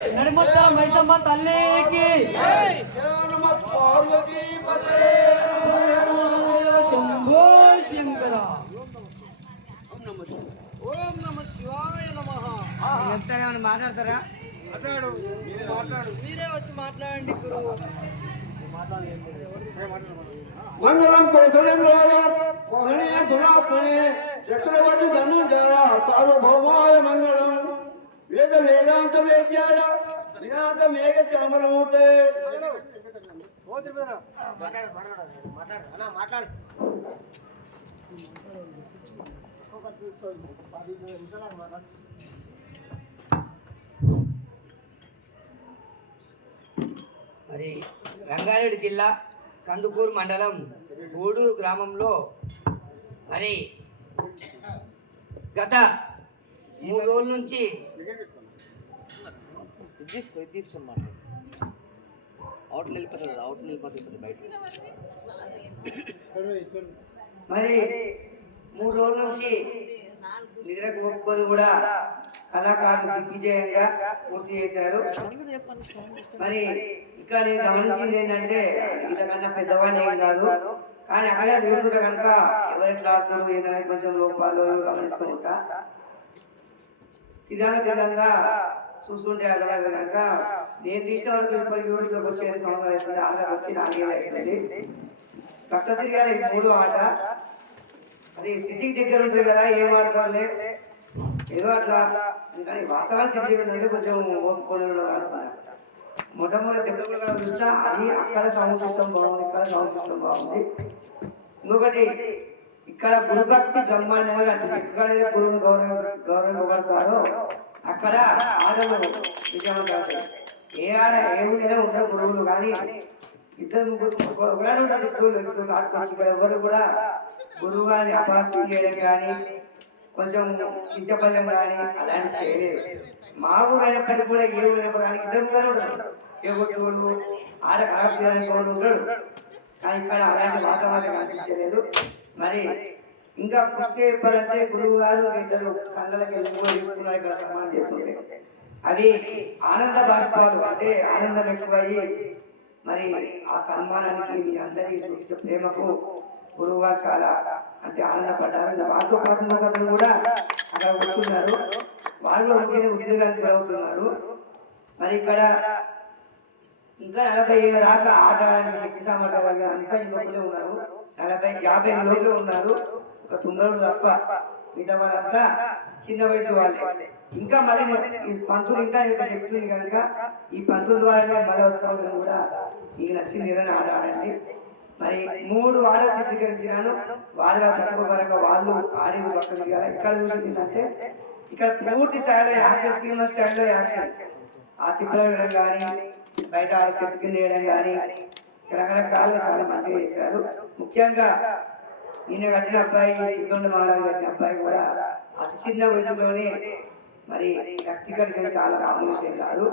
నడిమొత్తల మైసమ్మ తల్లికి. శంభో శంకర. ఓం నమ శివాయ నమ. చెప్తారేమన్నా మాట్లాడతారా? మీరే వచ్చి మాట్లాడండి గురువు మంగళం చక్రవర్తి ధనుంజయ సార్వభౌమాయ మంగళం. వేద వేదాంత వేద్యాయ వేదాంత మేఘ శ్యామలమూర్తే మరి రంగారెడ్డి జిల్లా కందుకూరు మండలం గూడు గ్రామంలో మరి గత మూడు రోజుల నుంచి. తీసుకో ఇది తీసుకో అవుట్లు వెళ్ళిపోతుంది అవుట్లు వెళ్ళిపోతుంది బయట మరి మూడు రోజుల నుంచి నిద్ర కోరుకొని కూడా కళాకారులు దిగ్విజయంగా పూర్తి చేశారు. మరి ఇక్కడ నేను గమనించింది ఏంటంటే వీళ్ళకన్నా పెద్దవాడిని ఏం కాదు. కానీ అక్కడే తిరుగుతుంటే కనుక ఎవరు ఎట్లా ఆడుతున్నారు ఏంటనేది కొంచెం లోపాలు గమనిస్తూ ఉంటా. తిరగ చూస్తుంటే అర్థమైంది కనుక నేను తీసిన వరకు ఇప్పటికి ఇప్పటికి వచ్చి ఏడు సంవత్సరాలు అవుతుంది ఆటకు వచ్చి నాలుగేళ్ళు అవుతుంది కట్టసిరిగా ఇది మూడో ఆట. అది సిటీకి దగ్గర ఉంటుంది కదా ఏం ఆడతారులే ఏదో అట్లా. కానీ వాస్తవాలు సిటీ దగ్గర ఉంటే కొంచెం ఓపుకొని అనుకున్నా. మొట్టమొదటి దెబ్బలు కూడా చూస్తా అది అక్కడ సౌండ్ సిస్టమ్ బాగుంది ఇక్కడ సౌండ్ సిస్టమ్ బాగుంది. ఇంకొకటి ఇక్కడ గురుభక్తి బ్రహ్మాండంగా కట్టింది. ఎక్కడైతే గురువుని గౌరవ గౌరవింపబడతారో అక్కడ ఆడలు విజయవంతం ఏ ఆడ ఏ ఉంటారు గురువులు కానీ ఇద్దరు ముగ్గురు ఒకరే ఉంటారు గురువులు ఎక్కువ సాటుకొచ్చి ఇక్కడ ఎవరు కూడా గురువు గారిని అపాస్యం చేయడం కానీ కొంచెం ఇష్టపడడం కానీ అలాంటి చేయలేదు. మా ఊరు అయినప్పటికీ కూడా ఏ ఊరు అయినప్పుడు కానీ ఇద్దరు ముగ్గురు ఉంటారు. చేకొట్టుకోడు ఆడ ఖరాబ్ ఉంటాడు. కానీ ఇక్కడ అలాంటి వాతావరణం కనిపించలేదు. మరి ఇంకా పుష్టి చెప్పాలంటే గురువు గారు ఇద్దరు కళ్ళకి వెళ్ళిపోయి ఇక్కడ సన్మానం చేస్తుంటే. అవి ఆనంద బాష్పాలు అంటే ఆనందం ఎక్కువయ్యి మరి ఆ సన్మానానికి మీ అందరి చూపించే ప్రేమకు గురువు గారు చాలా అంటే ఆనందపడ్డారు. వారితో పాటు ఇంకొకరు కూడా అక్కడ వస్తున్నారు వాళ్ళు ఉద్యోగానికి అవుతున్నారు మరి ఇక్కడ ఇంకా నలభై ఏళ్ళ దాకా ఆట ఆడడానికి శక్తి సామర్థ్యం వల్ల అంతా యువకులే ఉన్నారు. నలభై యాభై లోపలే ఉన్నారు. ఒక తొందరడు తప్ప మిగతా వాళ్ళంతా చిన్న వయసు వాళ్ళే. ఇంకా మరి ఈ పంతులు ఇంకా ఇక్కడ చెప్తుంది కనుక ఈ పంతుల ద్వారా మళ్ళీ వస్తువులను కూడా మీకు నచ్చింది ఏదైనా ఆట ఆడండి. మరి మూడు వారాలు చిత్రీకరించినాను. వాళ్ళ పరంగా వాళ్ళు ఆడేది పక్కన ఇక్కడ చూసింది ఏంటంటే ఇక్కడ పూర్తి స్థాయిలో యాక్షన్ సినిమా స్టైల్లో యాక్షన్. ఆ తిప్పలు కానీ బయట ఆడ చెట్టు కింద వేయడం కానీ రకరకాలు చాలా మంచిగా చేశారు. ముఖ్యంగా ఈయన కట్టిన అబ్బాయి సిద్ధుండ మహారాజు కట్టిన అబ్బాయి కూడా అతి చిన్న వయసులోనే మరి రక్తి కడిచిన చాలా మామూలు విషయం కాదు.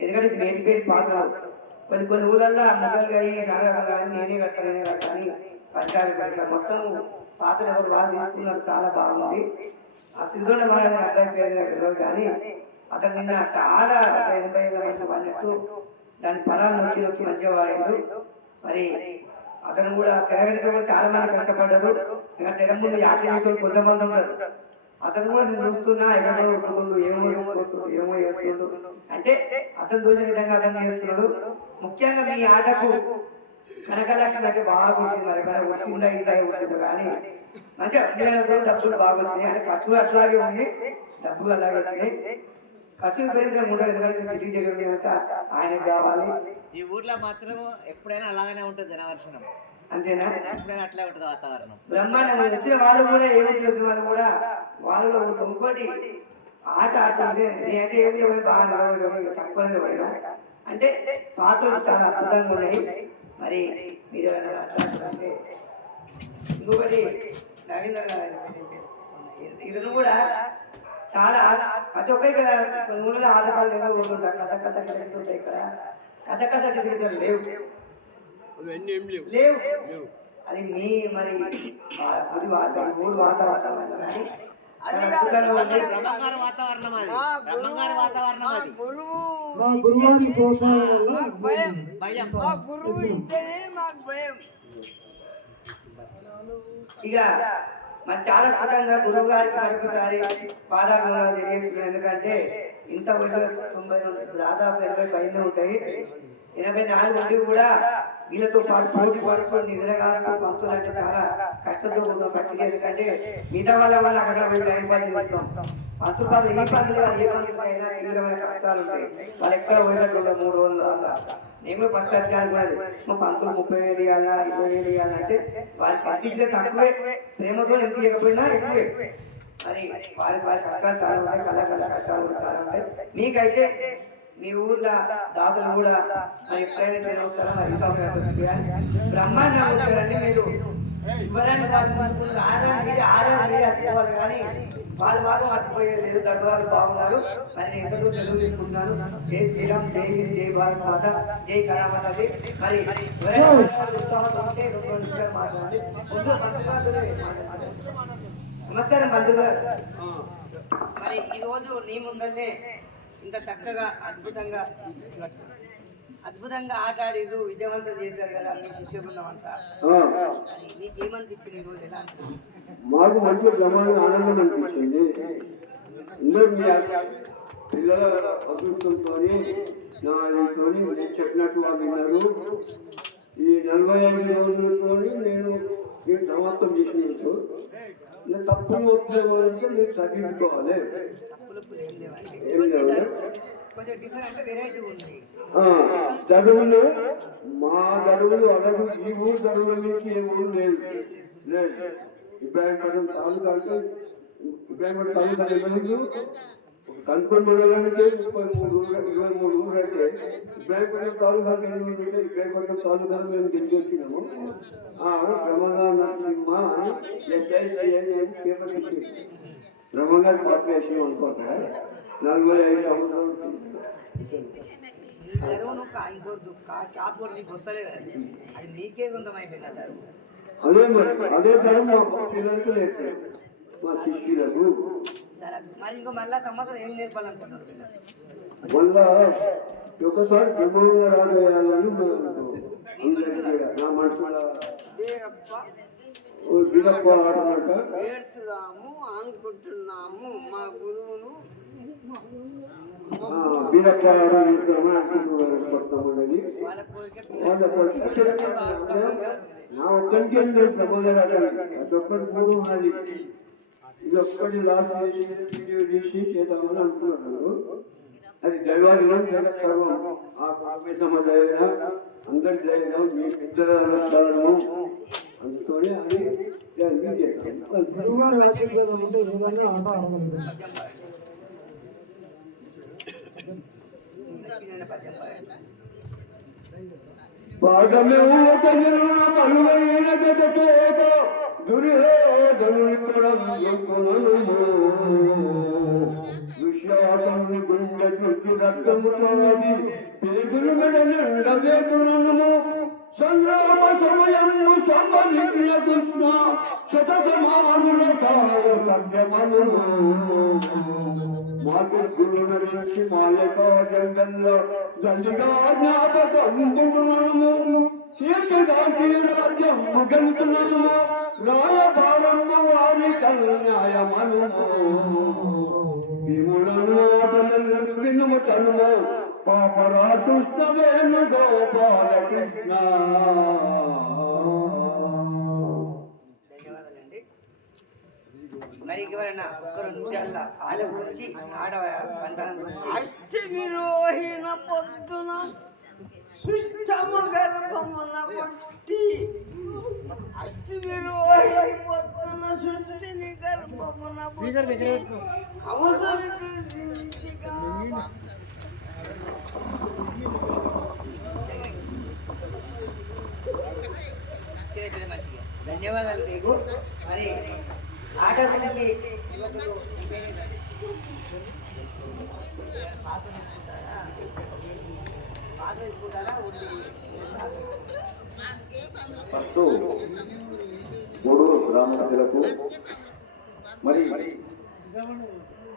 ఎందుకంటే మేటి పేరు పాత్రలు. కొన్ని కొన్ని ఊళ్ళల్లో ముసలి అయ్యి చాలా కానీ నేనే కట్టాను నేనే కట్టాను పంచాయతీ కట్టాను మొత్తం పాత్ర ఎవరు బాగా తీసుకున్నారు చాలా బాగుంది. ఆ సిద్ధుండ మహారాజు అబ్బాయి పేరు నాకు తెలియదు కానీ అతను నిన్న చాలా ఎనభై ఏళ్ళ మంచి వాడినట్టు దాని పదాలు నొక్కి నొక్కి మంచిగా వాడాడు. మరి అతను కూడా తెర కూడా చాలా మంది కష్టపడ్డారు. ఇంకా తెర ముందు యాక్షన్ చేసేవాళ్ళు కొంతమంది ఉంటారు. అతను కూడా నేను చూస్తున్నా ఎక్కడో ఉరుకుతుండు ఏమో చేసుకొస్తుండు ఏమో చేస్తుండు. అంటే అతను చూసిన విధంగా అతను చేస్తున్నాడు. ముఖ్యంగా మీ ఆటకు కనకలక్ష్మి అయితే బాగా కూర్చుంది మరి ఇక్కడ కూర్చుందా ఈసారి కూర్చుంది కానీ మంచిగా డబ్బులు బాగా వచ్చినాయి. అంటే ఖర్చు అట్లాగే ఉంది. డబ్బులు అలాగే వచ్చినాయి. ఖర్చు పెరిగితే ఉంటుంది ఎందుకంటే సిటీ కనుక ఆయనకు కావాలి. ఈ ఊర్లో మాత్రం ఎప్పుడైనా అలాగనే ఉంటుంది జనవర్షణం. అంతేనా? ఎప్పుడైనా అట్లే ఉంటుంది వాతావరణం. బ్రహ్మాండంగా వచ్చిన వాళ్ళు కూడా ఏమి చేసిన వాళ్ళు కూడా వాళ్ళు కూడా ఇంకోటి ఆట ఆడుతుంటే నేనైతే ఏమి ఎవరు బాగా నలభై తక్కువనే పోయినా. అంటే పాత్రలు చాలా అద్భుతంగా ఉన్నాయి. మరి మీరు ఎవరైనా మాట్లాడుతుంటే ఇంకొకటి గారు ఏం పేరు? ఇతను కూడా చాలా ప్రతి ఒక్క ఇక్కడ ఊళ్ళో ఆటపాలు ఎవరు పోతుంటారు కసకస ఉంటాయి ఇక్కడ. కసకస డిసీజులు లేవు. లేవు. అది మీ మరి ఆ గుడి వాతావరణం కానీ బ్రహ్మంగారి వాతావరణం అది. బ్రహ్మంగారి వాతావరణం అది. గురువు మా గురువారి ప్రోత్సాహం వల్ల మాకు భయం. భయం. మా గురువు ఇంటేనే మాకు భయం. ఇక మరి చాలా కృతంగా గురువు గారికి మరొకసారి పాదాభివందనాలు తెలియజేస్తున్నాను ఎందుకంటే ఇంత వయసు తొంభై రెండు దాదాపు ఎనభై పైన ఉంటాయి. ఎనభై నాలుగు నుండి కూడా వీళ్ళతో పాటు పోటీ పడుతూ నిద్రగా పంతులు అంటే చాలా కష్టంతో ఉన్న పత్రిక ఎందుకంటే మిగతా వాళ్ళ వల్ల అక్కడ పోయి టైం పాస్ చేస్తాం. పంతులు వాళ్ళు ఏ పనులు ఏ పనులు అయినా తీవ్రమైన కష్టాలు ఉంటాయి. వాళ్ళు ఎక్కడ పోయినట్టు మూడు రోజులు దాకా. నేను కూడా ఫస్ట్ అడిగి అనుకున్నది మా పంతులు ముప్పై వేలు ఇవ్వాలా ఇరవై వేలు ఇవ్వాలంటే వాళ్ళకి ఎంత ఇచ్చినా తక్కువే. ప్రేమతో ఎంత ఇవ్వకపోయినా ఎక్కువే. మరి వారి వారి కష్టాలు చాలా ఉంటాయి కళ కళ కష్టాలు కూడా చాలా ఉంటాయి. మీకైతే మీ ఊర్లో దాతలు కూడా మరి ఎప్పుడైనా ట్రైన్ వస్తారా? మరి ఈ సంవత్సరం వచ్చి బ్రహ్మాండంగా వచ్చారండి మీరు. ఇవ్వడానికి అతుక్కోవాలి కానీ వాళ్ళు వాళ్ళు మర్చిపోయేది లేదు. గడ్డవాళ్ళు బాగున్నారు మరి ఎంతకు సెలవు తీసుకుంటున్నాను. జై శ్రీరామ్ జై హింద్ జై భారత్ మాత జై మరి. నమస్కారం బంధువులు గారు. మరి ఈ రోజు నీ ముందరనే ఇంత చక్కగా అద్భుతంగా అద్భుతంగా ఆట విజయవంతం చేశారు కదా మీ శిష్య బృందం అంతా మరి నీకేమనిపించింది ఈ రోజు ఎలా? మాకు మంచి బ్రహ్మాండ ఆనందం అనిపించింది. అందరూ మీ పిల్లల అదృష్టంతో నా ఇదితో నేను చెప్పినట్టు వాళ్ళు విన్నారు. ఈ నలభై ఐదు రోజులతో నేను నేను సమాప్తం చేసినట్టు నేను తప్పులు వస్తే మీరు తగ్గించుకోవాలి తప్పులు ఒప్పులు ఏం లేవండి చదువులు మా చదువులు అడగు ఈ ఊరు చదువుల నుంచి ఏ ఊరు లేదు. లేదు ఇబ్రాహీంపట్నం తాలూకా అంటే ఇబ్రాహీంపట్నం తాలూకా కనుకొని మండలానికి ఇరవై మూడు ఇరవై మూడు ఊరు అంటే ఇబ్రాహీంపట్నం తాలూకా ఉంటే ఇబ్రాహీంపట్నం తాలూకా మేము గెలిచి వచ్చినాము ఆ బ్రహ్మంగా అని పేపర్ బ్రహ్మంగా కార్పొరేషన్ అనుకోకుండా నలభై ఐదు సంవత్సరాలు అది మరి అదే తరం మా పిల్లలకు నేర్పారు. మా శిష్యులకు. మళ్ళా ఒకసారి బ్రహ్మంగా కూడా నా మనసులో. వీరప్ప. ఆడమాట అనుకుంటున్నాము మా గురువును. వీరప్ప నా ఒక్కరికి ఏం ప్రమోదర్ అదొక్కటి ఉన్నది ఇది ఒక్కటి లాస్ట్ వీడియో చేద్దామని అనుకున్నాను. అది దైవాదినం జగత్ సర్వం. ఆ పాపేశమ దైవం అందరి దైవం మీ ఇద్దరు అందుతోనే అది குருவான ஆசீர்வாதம் மட்டும் இருந்தாங்க ஆட்டம் సంగ్రామ సమయము సంబంధించిన కృష్ణ శతమానుల సాగ సత్యమను మాతృగురు నుంచి మాలక జంగంలో దండిగా జ్ఞాపకము ఉంటున్నాము తీర్చగా రాజ్యం గంటున్నాము రాయబారమ్మ వారి కన్యాయమను. భీములను ఆటలను వినుముటను పాపరా కృష్ణ. వేణు గోపాల కృష్ణ మరి ఇంకెవరైనా ఒక్క రెండు నిమిషాల ఆట గురించి పంటల గురించి. అష్టమిరోహిణ పొద్దున సుష్టము గర్భమున పుట్టి. అష్టమిరోహిణ పొద్దున సృష్టిని గర్భమున పుట్టి దించిగా చిన్న చిన్న మంచిగా ధన్యవాదాలు మీకు మరి ఆట గురించి ఫస్ట్ గూడూరు గ్రామస్తులకు మరి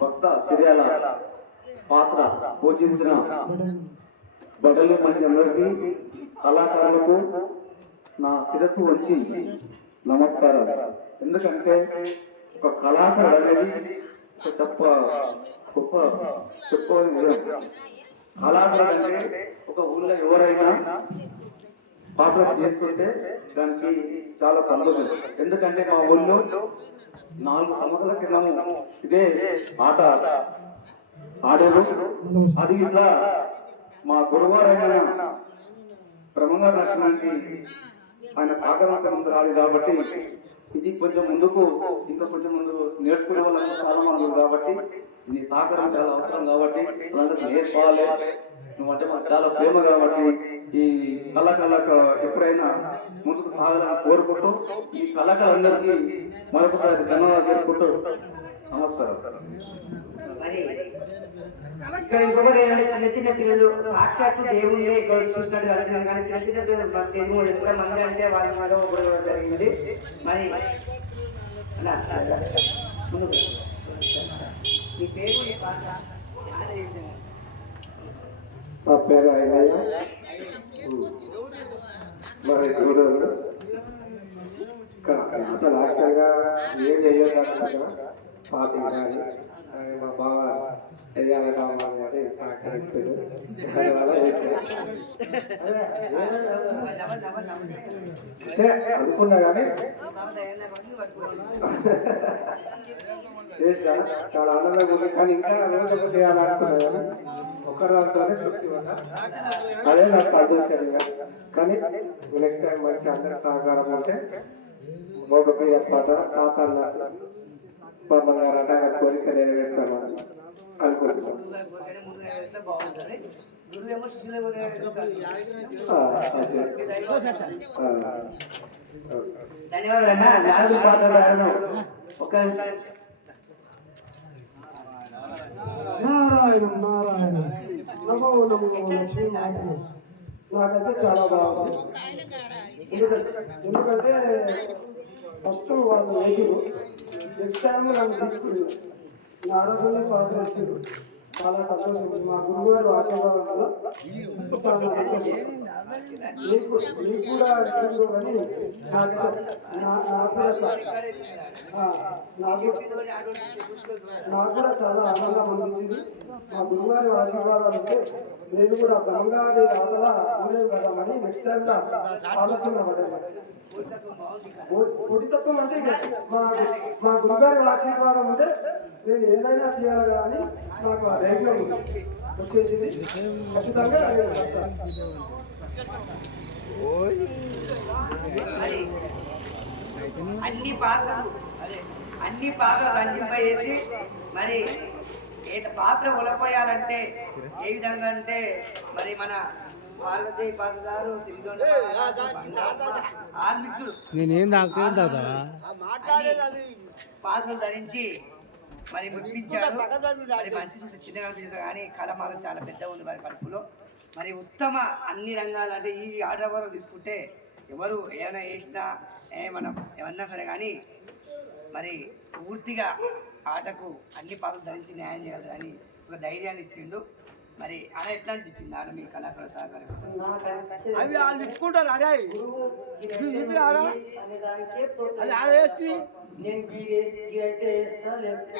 భక్త సిరియాల పాత్ర పూజించిన బడలు మంది కళాకారులకు నా శిరస్సు వచ్చి నమస్కారం ఎందుకంటే ఒక కళాకారుడు అనేది చెప్ప గొప్ప చెప్పుకోని కళాకారుడు అంటే ఒక ఊళ్ళో ఎవరైనా పాత్ర చేసుకుంటే దానికి చాలా పనులు ఎందుకంటే మా ఊళ్ళో నాలుగు సంవత్సరాల క్రితము ఇదే ఆట. ఆడారు అది ఇట్లా మా గురువారైన బ్రహ్మంగారు నరసింహానికి ఆయన సహకారం ముందు రాలేదు కాబట్టి ఇది కొంచెం ముందుకు ఇంకా కొంచెం ముందు నేర్చుకునే వాళ్ళందరూ చాలా మంది కాబట్టి ఇది సహకారం చాలా అవసరం కాబట్టి వాళ్ళందరూ నేర్చుకోవాలి. నువ్వంటే మాకు చాలా ప్రేమ కాబట్టి ఈ కళాకారులకు ఎప్పుడైనా ముందుకు సాగాలని కోరుకుంటూ ఈ కళాకారులందరికీ మరొకసారి ధన్యవాదాలు తెలుపుకుంటూ నమస్కారం. మరి ఇక్కడ ఇంకొకటి ఏంటంటే చిన్న చిన్న పిల్లలు సాక్షాత్తు దేవుణ్ణి ఇక్కడ చూసినట్టు కలుగుతుంది కానీ చిన్న చిన్న పిల్లలు మా స్టేజ్ మీద ఎంత మంది అంటే వాళ్ళ మీద ఒకటి జరిగింది. మరి మీ పేరు మీ నా పేరు అయ్యయ్య మరి చూడండి అసలు యాక్చువల్గా ఏం చేయలేదు పాటించాలి అని మా బావ వెయ్యాలి కావాలి అంటే సహకరిస్తుంది దానివల్ల అనుకున్నా కానీ బావ చేసిన చాలా ఆనందంగా ఉంది. కానీ ఇంకా రోజు చేయాలనుకున్నా కానీ ఒక్కరితోనే తృప్తి ఉన్నా అదే నాకు సంతోషంగా కానీ నెక్స్ట్ టైం మంచి అందరి సహకారం ఉంటే మోగపి పాట తాతన్న బ్రహ్మంగారు అంటే ఆయన కోరిక. ఆ, అదే. ఆ, ధన్యవాదాలు అన్న. నాలుగు ఒక నారాయణ నారాయణ. నమో నమో లక్ష్మీ నాకైతే చాలా బాగుంది. ఎందుకంటే ఫస్ట్ వాళ్ళు వేసారు నెక్స్ట్ టైం నన్ను తీసుకుని నా ఆరోగ్యంలో పాత్ర వచ్చారు చాలా సంతోషం. మా గురుగారు ఆశీర్వాదం వల్ల చాలా మీకు కూడా నాకు చాలా- నాకు నాకు కూడా చాలా ఆనందం అనిపించింది. మా గురుగారి ఆశీర్వాదాలు ఉంటే నేను కూడా బంగారు ఆటలా ఉండేది కదా నెక్స్ట్ టైం ఆలోచన పడ్డాను. పొడి తత్వం అంటే మా మా గురుగారి ఆశీర్వాదం ఉంటే నేను ఏదైనా చేయాలి అని నాకు ఆ ధైర్యం. వచ్చేసింది. ఖచ్చితంగా నేను అన్ని పాత్రలు అదే అన్ని పాత్రలు రంజింపజేసి మరి ఏ పాత్ర ఒలపోయాలంటే ఏ విధంగా అంటే మరి మన పార్వతీ పాత్రదారు నేనేం పాత్రలు ధరించి మరి ముప్పించాడు మరి మంచి చూసి చిన్నగా చేశారు. కానీ కళ మాత్రం చాలా పెద్దగా ఉంది వారి కడుపులో మరి ఉత్తమ అన్ని రంగాలు అంటే ఈ ఆట వరకు తీసుకుంటే ఎవరు ఏమైనా చేసినా ఏమన్నా ఏమన్నా సరే కానీ మరి పూర్తిగా ఆటకు అన్ని పాత్రలు ధరించి న్యాయం చేయగలరని ఒక ధైర్యాన్ని ఇచ్చిండు. మరి ఆడ ఎట్లా అనిపించింది ఆడ మీ కళాకారుల సహకారం అవి వాళ్ళు ఇప్పుకుంటారు అరే. ఇది రారా? అది ఆడ వేసి. నేను గీ వేసి గీ అయితే వేస్తా లేకపోతే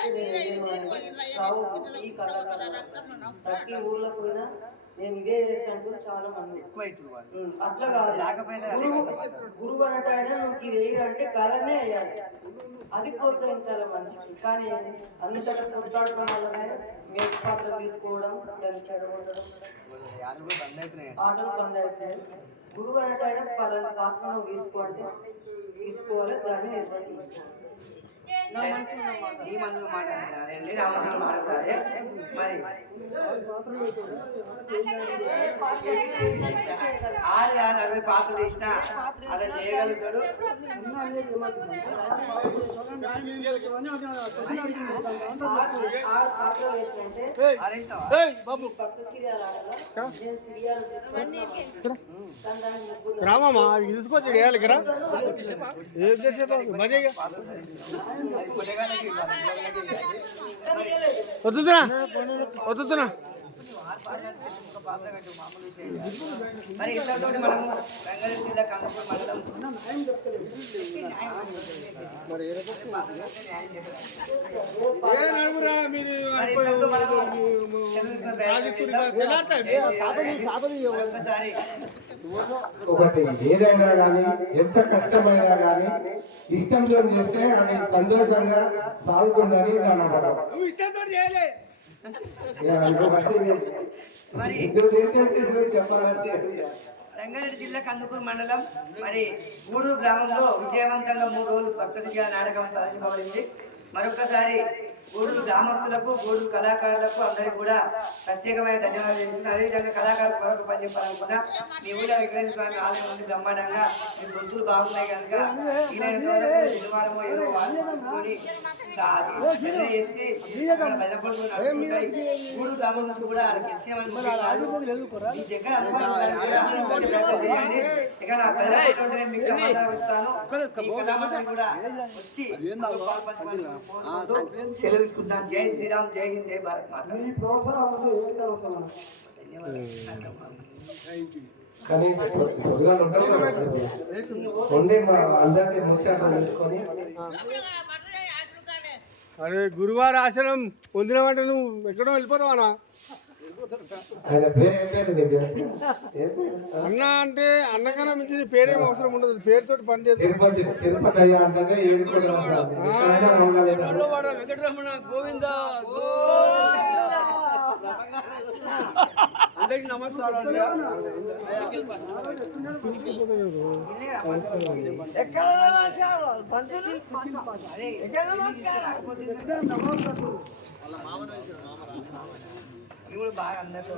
ప్రతి ఊర్లో పోయినా నేను ఇదే అంటారు చాలా మంది అట్లా కాదు. గురువు ఆయన నువ్వు ఇది వేయాలంటే కళనే వేయాలి. అది ప్రోత్సహించాలి మనిషికి. కానీ అంతటా కొట్లాడటం వల్లనే మేము పాత్రలు తీసుకోవడం దాన్ని చెడగొట్టడం. ఆటలు బంద్ అవుతాయి గురువు అన్నట్టు ఆయన పలానా పాత్ర నువ్వు తీసుకోండి. తీసుకోవాలి దాన్ని నిర్వర్తించాలి. నా మాట. ఈ మందులు మాట్లాడాలి రామచంద్ర మాట్లాడాలి మరి? ఆరు కాదు అరవై పాత్రలు ఇచ్చిన. అలా చేయగలుగుతాడు. రామమ్మా తీసుకొచ్చి వేయాలి ఇక్కడ ఏం చేసేదా మజేగా. వద్దుతున్నా వద్దుతున్నా. మరి ఇంతతో మనము రంగారెడ్డి జిల్లా కంగపూర్ మండలం ఏ నడుమురా మీరు ఒకటి ఏదైనా కానీ ఎంత కష్టమైనా కానీ ఇష్టంతో చేస్తే అది సంతోషంగా సాగుతుందని నా నమ్మకం చెప్పాలంటే? రంగారెడ్డి జిల్లా కందుకూరు మండలం మరి గూడూరు గ్రామంలో విజయవంతంగా మూడు రోజులు భక్త విజయ నాటకం ప్రారంభించబడింది మరొకసారి గూడూరు గ్రామస్తులకు గూడూరు కళాకారులకు అందరికీ కూడా ప్రత్యేకమైన ధన్యవాదాలు అదేవిధంగా కళాకారులకు మరొక పని చెప్పాలనుకున్నా మీ ఊళ్ళో వెంకటేశ్వర స్వామి ఆలయం ఉంది బ్రహ్మాండంగా మీ గొంతులు బాగున్నాయి కనుక వరకు శనివారమో ఏదో చేస్తే గ్రామం నుంచి కూడా. ఇక్కడ తీసుకుంటాను జై శ్రీరామ్ జై హింద్ జై భారత్ మాత. ఈ ప్రోత్సాహం కానీ. ఉండి మా తెలుసుకొని అరే గురువారు ఆశ్రమం పొందినవంటే నువ్వు ఎక్కడో వెళ్ళిపోతావనా ఆయన పేరు ఏం పేరు నీకు తెలుసు? ఏం పేరు? అన్న అంటే అన్నకన్నా మించి పేరేం అవసరం ఉండదు. పేరుతో పని చేస్తావు తిరుపతి తిరుపతి అయ్యా అంటే ఏడు కూడా రాశారు. ఎక్కడైనా ఉండలేదు. వెంకటరమణ గోవింద అందరికి నమస్కారం? ఇవి కూడా బాగా అందరితో